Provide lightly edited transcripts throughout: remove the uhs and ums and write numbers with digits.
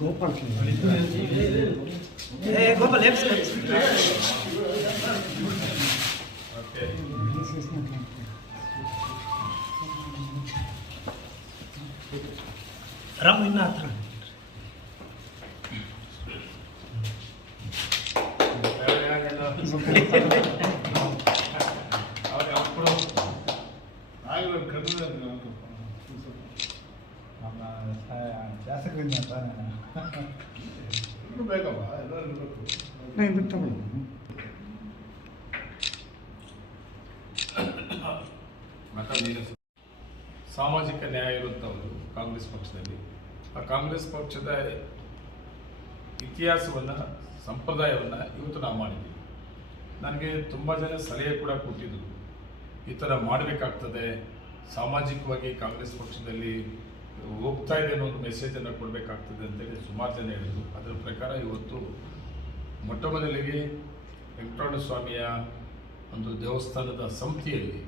ಗೋಪಾಲ್ ರಾಮ್ ಇನ್ನ ಹತ್ರ ಶಾಸಕರಿಂದ ಬೇಕಪ್ಪ ಸಾಮಾಜಿಕ ನ್ಯಾಯ ಇರುತ್ತವರು ಕಾಂಗ್ರೆಸ್ ಪಕ್ಷದಲ್ಲಿ. ಆ ಕಾಂಗ್ರೆಸ್ ಪಕ್ಷದ ಇತಿಹಾಸವನ್ನು, ಸಂಪ್ರದಾಯವನ್ನು ಇವತ್ತು ನಾವು ಮಾಡಿದ್ದೀವಿ. ನನಗೆ ತುಂಬ ಜನ ಸಲಹೆ ಕೂಡ ಕೊಟ್ಟಿದ್ದರು, ಈ ಥರ ಮಾಡಬೇಕಾಗ್ತದೆ, ಸಾಮಾಜಿಕವಾಗಿ ಕಾಂಗ್ರೆಸ್ ಪಕ್ಷದಲ್ಲಿ ಹೋಗ್ತಾ ಇದೆ ಅನ್ನೋ ಒಂದು ಮೆಸೇಜನ್ನು ಕೊಡಬೇಕಾಗ್ತದೆ ಅಂತೇಳಿ ಸುಮಾರು ಜನ ಹೇಳಿದರು. ಅದರ ಪ್ರಕಾರ ಇವತ್ತು ಮೊಟ್ಟ ಮೊದಲಿಗೆ ವೆಂಕಟರಮಣ ಸ್ವಾಮಿಯ ಒಂದು ದೇವಸ್ಥಾನದ ಸಮಿತಿಯಲ್ಲಿ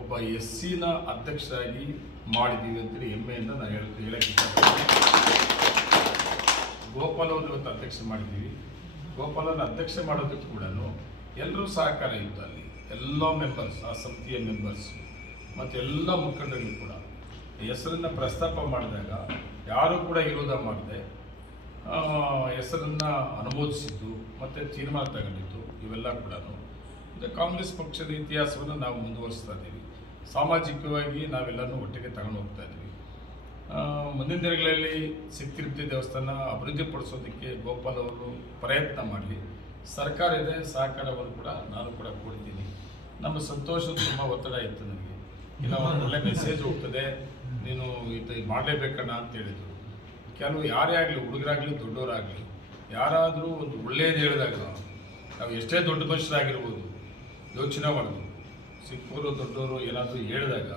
ಒಬ್ಬ SCನ ಅಧ್ಯಕ್ಷರಾಗಿ ಮಾಡಿದ್ದೀವಿ ಅಂತೇಳಿ ಹೆಮ್ಮೆಯಿಂದ ನಾನು ಹೇಳಕ್ಕೆ ಇಷ್ಟಪಡ್ತೀನಿ. ಗೋಪಾಲ್ ಅವರು ಇವತ್ತು ಅಧ್ಯಕ್ಷ ಮಾಡಿದ್ದೀವಿ. ಗೋಪಾಲನ ಅಧ್ಯಕ್ಷ ಮಾಡೋದಕ್ಕೆ ಕೂಡ ಎಲ್ಲರೂ ಸಹಕಾರ ಇತ್ತು. ಅಲ್ಲಿ ಎಲ್ಲ ಮೆಂಬರ್ಸ್, ಆ ಸಮಿತಿಯ ಮೆಂಬರ್ಸ್ ಮತ್ತು ಎಲ್ಲ ಮುಖಂಡರು ಕೂಡ ಹೆಸರನ್ನು ಪ್ರಸ್ತಾಪ ಮಾಡಿದಾಗ ಯಾರೂ ಕೂಡ ವಿರೋಧ ಮಾಡದೆ ಹೆಸರನ್ನು ಅನುಮೋದಿಸಿದ್ದು ಮತ್ತು ತೀರ್ಮಾನ ತಗೊಂಡಿದ್ದು ಇವೆಲ್ಲ ಕೂಡ ಕಾಂಗ್ರೆಸ್ ಪಕ್ಷದ ಇತಿಹಾಸವನ್ನು ನಾವು ಮುಂದುವರಿಸ್ತಾ ಇದ್ದೀವಿ. ಸಾಮಾಜಿಕವಾಗಿ ನಾವೆಲ್ಲನೂ ಒಟ್ಟಿಗೆ ತಗೊಂಡು ಹೋಗ್ತಾ ಇದ್ದೀವಿ. ಮುಂದಿನ ದಿನಗಳಲ್ಲಿ ಸಿಕ್ತಿರುಪ್ತಿ ದೇವಸ್ಥಾನ ಅಭಿವೃದ್ಧಿಪಡಿಸೋದಕ್ಕೆ ಗೋಪಾಲ್ ಅವರು ಪ್ರಯತ್ನ ಮಾಡಲಿ. ಸರ್ಕಾರ ಇದೆ, ಸಹಕಾರವನ್ನು ಕೂಡ ನಾನು ಕೂಡ ಕೊಡ್ತೀನಿ. ನಮ್ಮ ಸಂತೋಷ ತುಂಬ ಒತ್ತಡ ಇತ್ತು ನನಗೆ. ಇಲ್ಲ ಒಂದು ಒಳ್ಳೆ ಮೆಸೇಜ್ ಹೋಗ್ತದೆ, ನೀನು ಇದು ಮಾಡಲೇಬೇಕಣ್ಣ ಅಂತ ಹೇಳಿದರು. ಕೆಲವು ಯಾರೇ ಆಗಲಿ, ಹುಡುಗರಾಗಲಿ ದೊಡ್ಡವರಾಗಲಿ, ಯಾರಾದರೂ ಒಂದು ಒಳ್ಳೆಯದು ಹೇಳಿದಾಗ ನಾವು ಎಷ್ಟೇ ದೊಡ್ಡ ಮನುಷ್ಯರಾಗಿರ್ಬೋದು ಯೋಚನೆ ಮಾಡೋದು. ಸಿಕ್ಕವರು ದೊಡ್ಡವರು ಏನಾದರೂ ಹೇಳಿದಾಗ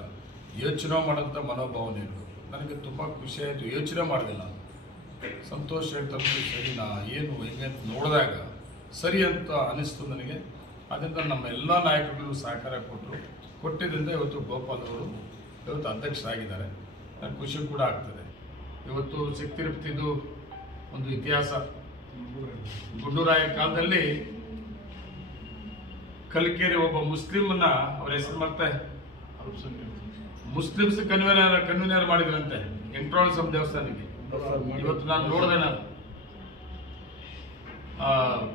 ಯೋಚನೆ ಮಾಡೋಂಥ ಮನೋಭಾವನೆ ಇರೋದು. ನನಗೆ ತುಂಬ ಖುಷಿಯಾಯಿತು. ಯೋಚನೆ ಮಾಡಿದೆ ನಾನು, ಸಂತೋಷ ಹೇಳ್ತಾರೆ, ಸರಿನಾ ಏನು ಹೆಂಗೆ ಅಂತ ನೋಡಿದಾಗ ಸರಿ ಅಂತ ಅನ್ನಿಸ್ತು ನನಗೆ. ಅದರಿಂದ ನಮ್ಮ ಎಲ್ಲ ನಾಯಕರುಗಳು ಸಹಕಾರ ಕೊಟ್ಟಿದ್ದರಿಂದ ಇವತ್ತು ಗೋಪಾಲ್ ಅವರು ಇವತ್ತು ಅಧ್ಯಕ್ಷರಾಗಿದ್ದಾರೆ. ನನಗೆ ಖುಷಿ ಕೂಡ ಆಗ್ತದೆ. ಇವತ್ತು ಸಿಕ್ತಿರುಪ್ತಿದು ಒಂದು ಇತಿಹಾಸ. ಗುಂಡೂರಾಯ ಕಾಲದಲ್ಲಿ ಕಲಿಕೆರೆ ಒಬ್ಬ ಮುಸ್ಲಿಮನ್ನ, ಅವ್ರ ಹೆಸರು ಮತ್ತೆ ಮುಸ್ಲಿಮ್ಸ್ ಕನ್ವೀನರ್ ಮಾಡಿದ್ರಂತೆ ವೆಂಕಟರಮಣ ಸ್ವಾಮಿ ದೇವಸ್ಥಾನಕ್ಕೆ. ಇವತ್ತು ನಾನು ನೋಡಿದೆ, ನಾನು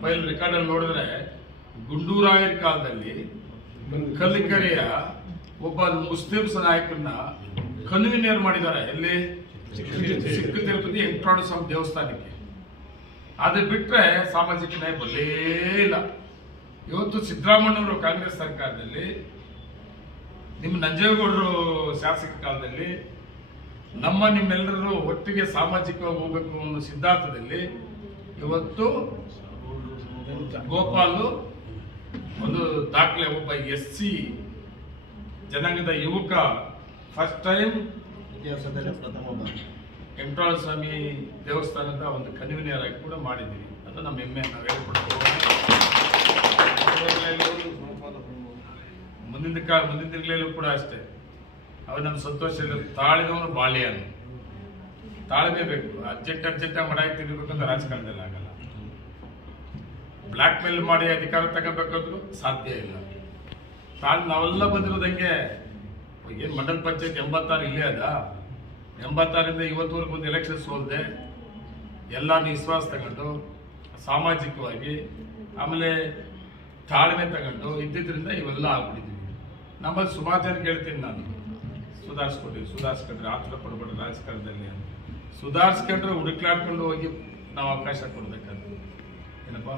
ಫೈಲ್ ರೆಕಾರ್ಡಲ್ಲಿ ನೋಡಿದ್ರೆ ಗುಂಡೂರಾಯರ ಕಾಲದಲ್ಲಿ ಕಲಿಕೆರೆಯ ಒಬ್ಬ ಮುಸ್ಲಿಮ್ಸ್ ನಾಯಕರನ್ನ ಕನ್ವೀನರ್ ಮಾಡಿದ್ದಾರೆ. ಎಲ್ಲಿ? ಸಿಕ್ಕ ತಿರುಪತಿ ವೆಂಕಟರಮಣ ಸ್ವಾಮಿ ದೇವಸ್ಥಾನಕ್ಕೆ. ಅದು ಬಿಟ್ಟರೆ ಸಾಮಾಜಿಕ ನ್ಯಾಯ ಬರಲೇ ಇಲ್ಲ. ಇವತ್ತು ಸಿದ್ದರಾಮಯ್ಯನವರು ಕಾಂಗ್ರೆಸ್ ಸರ್ಕಾರದಲ್ಲಿ, ನಿಮ್ಮ ನಂಜೇಗೌಡರು ಶಾಸಕ ಕಾಲದಲ್ಲಿ ನಿಮ್ಮೆಲ್ಲರೂ ಒಟ್ಟಿಗೆ ಸಾಮಾಜಿಕವಾಗಿ ಹೋಗಬೇಕು ಅನ್ನೋ ಸಿದ್ಧಾಂತದಲ್ಲಿ ಇವತ್ತು ಗೋಪಾಲು ಒಂದು ದಾಖಲೆ, ಒಬ್ಬ SC ಜನಾಂಗದ ಯುವಕ ಫಸ್ಟ್ ಟೈಮ್ ಇತಿಹಾಸದಲ್ಲಿ ಪ್ರಥಮ ವೆಂಕಟರಮಣ ಸ್ವಾಮಿ ದೇವಸ್ಥಾನದ ಒಂದು ಕನ್ವೀನರ್ ಆಗಿ ಕೂಡ ಮಾಡಿದ್ದೀವಿ. ಅದು ನಮ್ಮ ಹೆಮ್ಮೆ. ನಾವು ಹೇಳ್ಕೊಡ್ತೀವಿ. ಮುಂದಿನ ದಿನಗಳಲ್ಲೂ ಕೂಡ ಅಷ್ಟೇ. ಅವ್ರು ನಮ್ಮ ಸಂತೋಷ ತಾಳಿದವನು ಬಾಳ್ಯಾನು. ತಾಳ್ಮೆ ಬೇಕು. ಅರ್ಜೆಂಟ್ ಮಾಡಾಗಿ ತಿನ್ನಬೇಕಂದ್ರೆ ರಾಜಕಾರಣದಲ್ಲಿ ಆಗಲ್ಲ. ಬ್ಲ್ಯಾಕ್ ಮೇಲ್ ಮಾಡಿ ಅಧಿಕಾರ ತಗೋಬೇಕಂದ್ರೂ ಸಾಧ್ಯ ಇಲ್ಲ. ನಾವೆಲ್ಲ ಬಂದಿರೋದಂಗೆ ಏನು ಮಂಡಲ ಪಂಚಾಯತ್ 86 ಇಲ್ಲೇ ಅದ. 86ರಿಂದ ಇವತ್ತುವರೆಗೂ ಒಂದು ಎಲೆಕ್ಷನ್ ಸೋಲ್ದೆ. ಎಲ್ಲ ವಿಶ್ವಾಸ ತಗೊಂಡು ಸಾಮಾಜಿಕವಾಗಿ, ಆಮೇಲೆ ತಾಳ್ಮೆ ತಗೊಂಡು ಇದ್ದಿದ್ದರಿಂದ ಇವೆಲ್ಲ ಆಗ್ಬಿಟ್ಟಿದ್ದೀವಿ. ನಮ್ಮಲ್ಲಿ ಸುಮಾರು ಜನ ಕೇಳ್ತೀನಿ ನಾನು, ಸುಧಾರಿಸ್ಕೊಂಡ್ರೆ ಆತರ ಪಡ್ಬೇಡ್ರಿ ರಾಜಕಾರಣದಲ್ಲಿ ಅಂತ. ಸುಧಾರಿಸ್ಕೊಂಡ್ರೆ ಹುಡುಕ್ಲಾಡ್ಕೊಂಡು ಹೋಗಿ ನಾವು ಅವಕಾಶ ಕೊಡ್ಬೇಕಂತ. ಏನಪ್ಪ,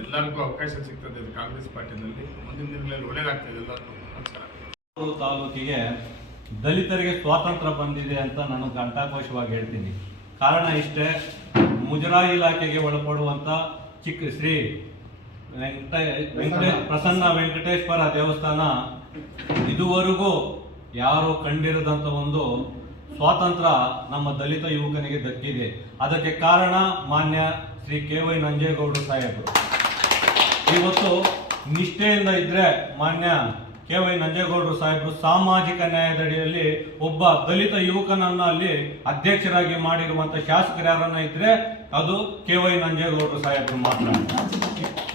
ಎಲ್ಲರಿಗೂ ಅವಕಾಶ ಸಿಗ್ತದೆ ಕಾಂಗ್ರೆಸ್ ಪಾರ್ಟಿನಲ್ಲಿ. ಮುಂದಿನ ದಿನಗಳಲ್ಲಿ ಒಳ್ಳೇದಾಗ್ತದೆ ಎಲ್ಲರಿಗೂ. ನಮಸ್ಕಾರ. ತಾಲೂಕಿಗೆ ದಲಿತರಿಗೆ ಸ್ವಾತಂತ್ರ್ಯ ಬಂದಿದೆ ಅಂತ ನಾನು ಘಂಟಾಘೋಷವಾಗಿ ಹೇಳ್ತೀನಿ. ಕಾರಣ ಇಷ್ಟೇ, ಮುಜರಾಯಿ ಇಲಾಖೆಗೆ ಒಳಪಡುವಂಥ ಶ್ರೀ ಪ್ರಸನ್ನ ವೆಂಕಟೇಶ್ವರ ದೇವಸ್ಥಾನ ಇದುವರೆಗೂ ಯಾರು ಕಂಡಿರದಂತ ಒಂದು ಸ್ವಾತಂತ್ರ್ಯ ನಮ್ಮ ದಲಿತ ಯುವಕನಿಗೆ ದಕ್ಕಿದೆ. ಅದಕ್ಕೆ ಕಾರಣ ಮಾನ್ಯ ಶ್ರೀ ಕೆ.ವೈ. ನಂಜೇಗೌಡರು ಸಾಹೇಬರು. ಇವತ್ತು ನಿಷ್ಠೆಯಿಂದ ಇದ್ರೆ ಮಾನ್ಯ ಕೆ.ವೈ. ನಂಜೇಗೌಡರು ಸಾಹೇಬರು ಸಾಮಾಜಿಕ ನ್ಯಾಯದಡಿಯಲ್ಲಿ ಒಬ್ಬ ದಲಿತ ಯುವಕನನ್ನ ಅಲ್ಲಿ ಅಧ್ಯಕ್ಷರಾಗಿ ಮಾಡಿರುವಂತ ಶಾಸಕರು ಯಾರನ್ನ ಇದ್ರೆ ಅದು ಕೆ.ವೈ. ನಂಜೇಗೌಡರು ಸಾಹೇಬರು ಮಾತ್ರ.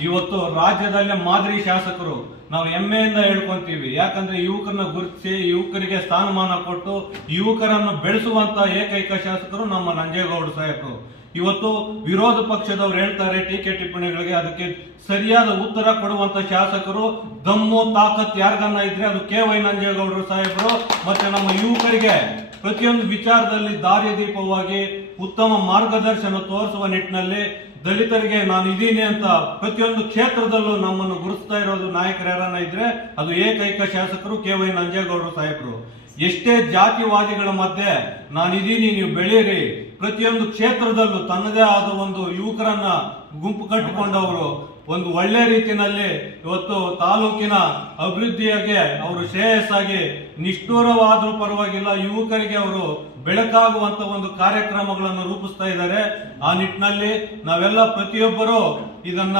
ಇವತ್ತು ರಾಜ್ಯದಲ್ಲೇ ಮಾದರಿ ಶಾಸಕರು ನಾವು ಹೆಮ್ಮೆಯಿಂದ ಹೇಳ್ಕೊಂತೀವಿ. ಯಾಕಂದ್ರೆ ಯುವಕರನ್ನ ಗುರುತಿಸಿ ಯುವಕರಿಗೆ ಸ್ಥಾನಮಾನ ಕೊಟ್ಟು ಯುವಕರನ್ನು ಬೆಳೆಸುವಂತ ಏಕೈಕ ಶಾಸಕರು ನಮ್ಮ ನಂಜೇಗೌಡ ಸಾಹೇಬರು. ಇವತ್ತು ವಿರೋಧ ಪಕ್ಷದವ್ರು ಹೇಳ್ತಾರೆ ಟೀಕೆ ಟಿಪ್ಪಣಿಗಳಿಗೆ, ಅದಕ್ಕೆ ಸರಿಯಾದ ಉತ್ತರ ಕೊಡುವಂತ ಶಾಸಕರು ದಮ್ಮು ತಾಕತ್ ಯಾರಿಗನ್ನ ಇದ್ರೆ ಅದು ಕೆ.ವೈ. ನಂಜೇಗೌಡರು ಸಾಹೇಬರು. ಮತ್ತೆ ನಮ್ಮ ಯುವಕರಿಗೆ ಪ್ರತಿಯೊಂದು ವಿಚಾರದಲ್ಲಿ ದಾರಿದೀಪವಾಗಿ ಉತ್ತಮ ಮಾರ್ಗದರ್ಶನ ತೋರಿಸುವ ನಿಟ್ಟಿನಲ್ಲಿ ದಲಿತರಿಗೆ ನಾನು ಇದ್ದೀನಿ ಅಂತ ಪ್ರತಿಯೊಂದು ಕ್ಷೇತ್ರದಲ್ಲೂ ನಮ್ಮನ್ನು ಗುರುತಿಸ್ತಾ ಇರೋದು ನಾಯಕರು ಯಾರನ್ನ ಇದ್ರೆ ಅದು ಏಕೈಕ ಶಾಸಕರು ಕೆ.ವೈ. ನಂಜೇಗೌಡರು ಸಾಹೇಬರು. ಎಷ್ಟೇ ಜಾತಿವಾದಿಗಳ ಮಧ್ಯೆ ನಾನಿದ್ದೀನಿ, ನೀವು ಬೆಳೀರಿ, ಪ್ರತಿಯೊಂದು ಕ್ಷೇತ್ರದಲ್ಲೂ ತನ್ನದೇ ಆದ ಒಂದು ಯುವಕರನ್ನ ಗುಂಪು ಕಟ್ಟಿಕೊಂಡವರು ಒಂದು ಒಳ್ಳೆ ರೀತಿಯಲ್ಲಿ ಇವತ್ತು ತಾಲೂಕಿನ ಅಭಿವೃದ್ಧಿಯಾಗೆ ಅವರು ಶ್ರೇಯಸ್ಸಾಗಿ ನಿಷ್ಠೂರವಾದ್ರೂ ಪರವಾಗಿಲ್ಲ ಯುವಕರಿಗೆ ಅವರು ಬೆಳಕಾಗುವಂತ ಒಂದು ಕಾರ್ಯಕ್ರಮಗಳನ್ನು ರೂಪಿಸ್ತಾ ಇದ್ದಾರೆ. ಆ ನಿಟ್ಟಿನಲ್ಲಿ ನಾವೆಲ್ಲ ಪ್ರತಿಯೊಬ್ಬರು ಇದನ್ನ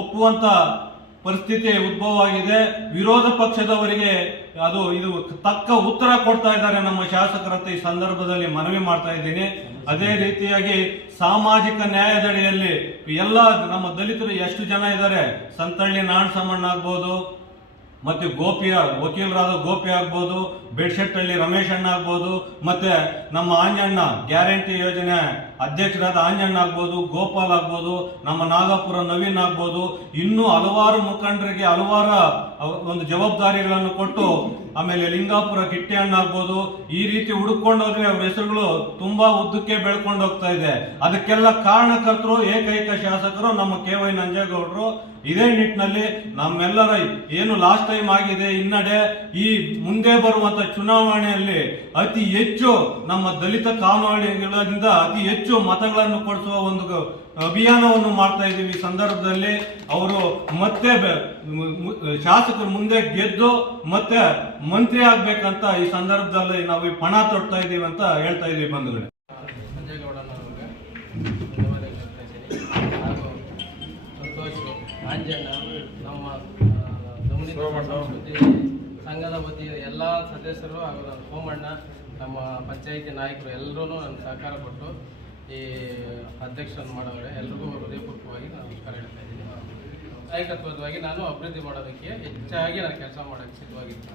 ಒಪ್ಪುವಂತ ಪರಿಸ್ಥಿತಿ ಉದ್ಭವ ಆಗಿದೆ. ವಿರೋಧ ಪಕ್ಷದವರಿಗೆ ಇದು ತಕ್ಕ ಉತ್ತರ ಕೊಡ್ತಾ ಇದ್ದಾರೆ ನಮ್ಮ ಶಾಸಕರಂತ ಈ ಸಂದರ್ಭದಲ್ಲಿ ಮನವಿ ಮಾಡ್ತಾ ಇದ್ದೀನಿ. ಅದೇ ರೀತಿಯಾಗಿ ಸಾಮಾಜಿಕ ನ್ಯಾಯದಡಿಯಲ್ಲಿ ಎಲ್ಲ ನಮ್ಮ ದಲಿತರು ಎಷ್ಟು ಜನ ಇದ್ದಾರೆ, ಸಂತಳ್ಳಿ ನಾಣಸಮಣ್ಣ ಆಗ್ಬೋದು, ಮತ್ತೆ ವಕೀಲರಾದ ಗೋಪಿ ಆಗ್ಬೋದು, ಬೆಡ್ಶೆಟ್ಟಳ್ಳಿ ರಮೇಶ್ ಅಣ್ಣ ಆಗ್ಬೋದು, ಮತ್ತೆ ನಮ್ಮ ಆಂಜಣ್ಣ ಗ್ಯಾರಂಟಿ ಯೋಜನೆ ಅಧ್ಯಕ್ಷರಾದ ಆಂಜಣ್ಣ ಆಗ್ಬೋದು, ಗೋಪಾಲ್ ಆಗ್ಬೋದು, ನಮ್ಮ ನಾಗಪುರ ನವೀನ್ ಆಗ್ಬೋದು, ಇನ್ನೂ ಹಲವಾರು ಮುಖಂಡರಿಗೆ ಹಲವಾರು ಒಂದು ಜವಾಬ್ದಾರಿಗಳನ್ನು ಕೊಟ್ಟು, ಆಮೇಲೆ ಲಿಂಗಾಪುರ ಕಿಟ್ಟಿ ಅಣ್ಣ ಆಗ್ಬೋದು, ಈ ರೀತಿ ಹುಡುಕೊಂಡೋದ್ರೆ ಅವ್ರ ಹೆಸರುಗಳು ತುಂಬಾ ಉದ್ದಕ್ಕೆ ಬೆಳ್ಕೊಂಡು ಹೋಗ್ತಾ ಇದೆ. ಅದಕ್ಕೆಲ್ಲ ಕಾರಣಕರ್ತರು ಏಕೈಕ ಶಾಸಕರು ನಮ್ಮ ಕೆ.ವೈ. ನಂಜೇಗೌಡರು. ಇದೇ ನಿಟ್ಟಿನಲ್ಲಿ ನಮ್ಮೆಲ್ಲರ ಏನು ಲಾಸ್ಟ್ ಟೈಮ್ ಆಗಿದೆ ಹಿನ್ನಡೆ, ಈ ಮುಂದೆ ಬರುವಂತ ಚುನಾವಣೆಯಲ್ಲಿ ಅತಿ ಹೆಚ್ಚು ನಮ್ಮ ದಲಿತ ಕಾನೂನುಗಳಿಂದ ಅತಿ ಹೆಚ್ಚು ಮತಗಳನ್ನು ಕೊಡಿಸುವ ಒಂದು ಅಭಿಯಾನವನ್ನು ಮಾಡ್ತಾ ಇದ್ದೀವಿ. ಈ ಸಂದರ್ಭದಲ್ಲಿ ಅವರು ಮತ್ತೆ ಶಾಸಕರು ಮುಂದೆ ಗೆದ್ದು ಮತ್ತೆ ಮಂತ್ರಿ ಆಗ್ಬೇಕಂತ ಈ ಸಂದರ್ಭದಲ್ಲಿ ನಾವು ಪಣ ತೊಡ್ತಾ ಇದ್ದೀವಿ ಅಂತ ಹೇಳ್ತಾ ಇದೀವಿ ಬಂಧುಗಳೇ. ಆಂಜಣ್ಣ, ನಮ್ಮ ಸಂಘದ ವತಿಯ ಎಲ್ಲ ಸದಸ್ಯರು ಹಾಗೂ ನಮ್ಮ ಸೋಮಣ್ಣ, ನಮ್ಮ ಪಂಚಾಯಿತಿ ನಾಯಕರು ಎಲ್ಲರೂ ನನ್ನ ಸಹಕಾರ ಕೊಟ್ಟು ಈ ಅಧ್ಯಕ್ಷರನ್ನು ಮಾಡವ್ರೆ. ಎಲ್ರಿಗೂ ಹೃದಯಪೂರ್ವಕವಾಗಿ ನಾನು ನಮಸ್ಕಾರ ಹೇಳ್ತಾ ಇದ್ದೀನಿ. ನಾಯಕತ್ವವಾಗಿ ನಾನು ಅಭಿವೃದ್ಧಿ ಮಾಡೋದಕ್ಕೆ ಹೆಚ್ಚಾಗಿ ನಾನು ಕೆಲಸ ಮಾಡೋಕ್ಕೆ ಸಿದ್ಧವಾಗಿದ್ದೀನಿ.